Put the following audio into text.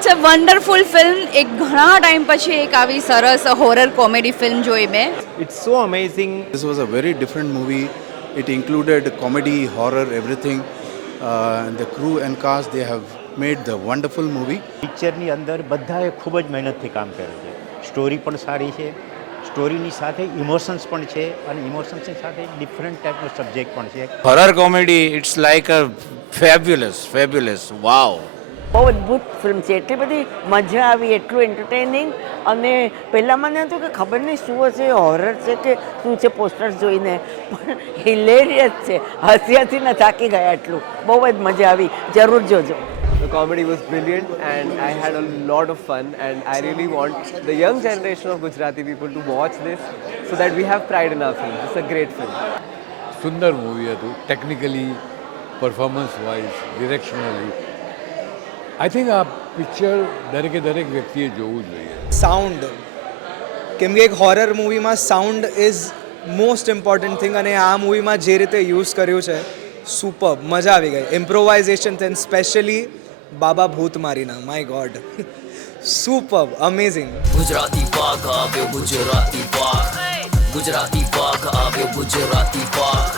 It's a wonderful film. એક ઘણા time પછી એક આવી સરસ હોરર કોમેડી ફિલ્મ જોઈ મેં. It's so amazing. This was a very different movie. It included comedy, horror, everything. And the crew and cast, they have made the wonderful movie. પિક્ચરની અંદર બધાએ ખૂબ જ મહેનતથી કામ કર્યું છે. સ્ટોરી પણ સારી છે, સ્ટોરીની સાથે ઇમોશન્સ પણ છે અને ઇમોશન્સની સાથે ડિફરન્ટ ટાઈપનો સબ્જેક્ટ પણ છે. Horror comedy, it's like a fabulous. Wow. બહુ અદ્ભુત ફિલ્મ છે. એટલી બધી મજા આવી, એટલું એન્ટરટેનિંગ. અને પહેલાં મને હતું કે ખબર નહીં શું હશે, હોરર છે કે શું છે પોસ્ટર્સ જોઈને, પણ હિલેરિયસ છે. હસી ને થાકી ગયા એટલું. બહુ જ મજા આવી, જરૂર જોજો. The comedy was brilliant and I had a lot of fun, and I really want the young generation of Gujarati people to watch this so that we have pride in our film. It's a great film. સુંદર movie હતું, technically, performance wise, directionally. I think આ picture દરેક વ્યક્તિએ જોવું જોઈએ. Sound, કેમ કે એક હોરર મૂવીમાં sound is most important thing, અને આ મૂવીમાં જે રીતે યુઝ કર્યું છે સુપર, મજા આવી ગઈ. ઇમ્પ્રોવાઇઝેશન થઈને સ્પેશિયલી બાબા ભૂત Marina, my God, super, amazing. Gujarati પાક આવ્યો, ગુજરાતી પાક, ગુજરાતી પાક આવ્યો, ગુજરાતી પાક.